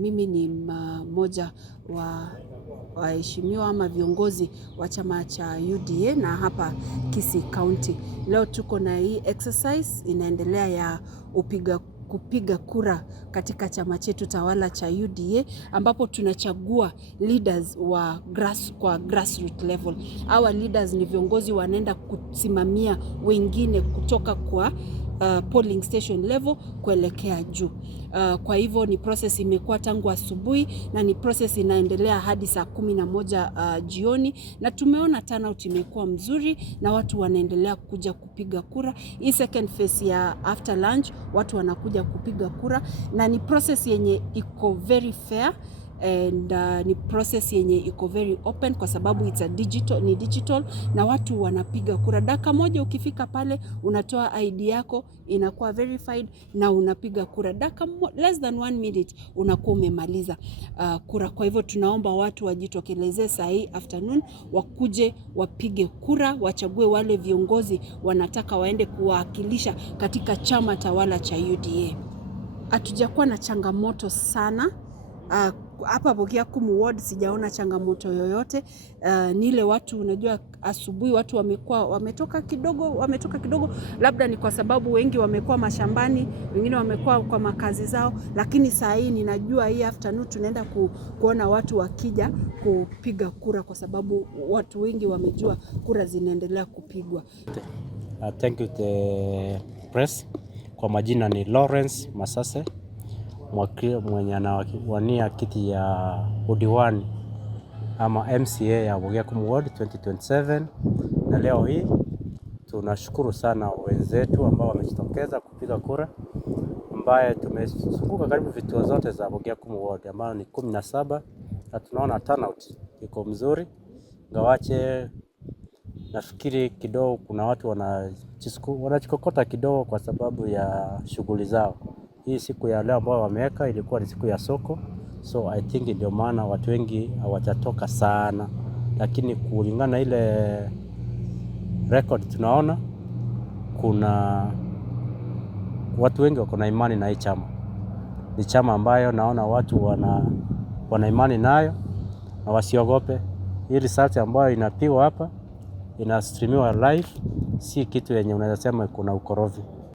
Mimi ni mmoja wa waheshimiwa ama viongozi wa chama cha UDA na hapa Kisii County. Leo tuko na hii exercise inaendelea ya kupiga kura katika chama chetu tawala cha UDA, ambapo tunachagua leaders kwa grassroots level. Our leaders ni viongozi wanaenda kusimamia wengine kutoka kwa polling station level kuelekea juu. Kwa hivyo ni process imekuwa tangu asubuhi na ni process inaendelea hadi saa 11 jioni, na tumeona turnout imekuwa mzuri na watu wanaendelea kuja kupiga kura. Hii second phase ya after lunch watu wanakuja kupiga kura, na ni process yenye iko very fair and ni process yenye iko very open kwa sababu ni digital na watu wanapiga kura. Dakika moja ukifika pale unatoa ID yako, inakuwa verified na unapiga kura. Dakika less than 1 minute unakuwa umemaliza kura. Kwa hivyo tunaomba watu wajitokelezee saa hii afternoon, wakuje wapige kura, wachague wale viongozi wanataka waende kuwakilisha katika chama tawala cha UDA. Hatujakuwa na changamoto sana hapa Bogiakumu ward, sijaona changamoto yoyote. Ni ile watu, unajua asubuhi watu wametoka kidogo, labda ni kwa sababu wengi wamekuwa mashambani, wengine wamekuwa kwa makazi zao, lakini saa hii ninajua hii afternoon tunaenda kuona watu wakija kupiga kura kwa sababu watu wengi wamejua kura zinaendelea kupigwa. Thank you the press. Kwa majina ni Lawrence Masase, mwenye anawania kiti ya udiwani ama MCA ya Bogiakumu ward 2027. Na leo hii tunashukuru sana wenzetu ambao wamejitokeza kupiga kura, ambaye tumezunguka karibu vituo zote za Bogiakumu ward ambao ni 17, na tunaona turnout iko mzuri. Ngawache nafikiri kidogo kuna watu wanachikokota kidogo kwa sababu ya shughuli zao. Hii siku ya leo ambao wameweka ilikuwa ni siku ya soko, so I think ndio maana watu wengi hawajatoka sana, lakini kulingana ile record tunaona kuna watu wengi wako na imani na hii chama. Ni chama ambayo naona watu wana imani nayo na wasiogope. Hii result ambayo inapigwa hapa, inastreamiwa live, si kitu yenye unaweza sema kuna ukorofi.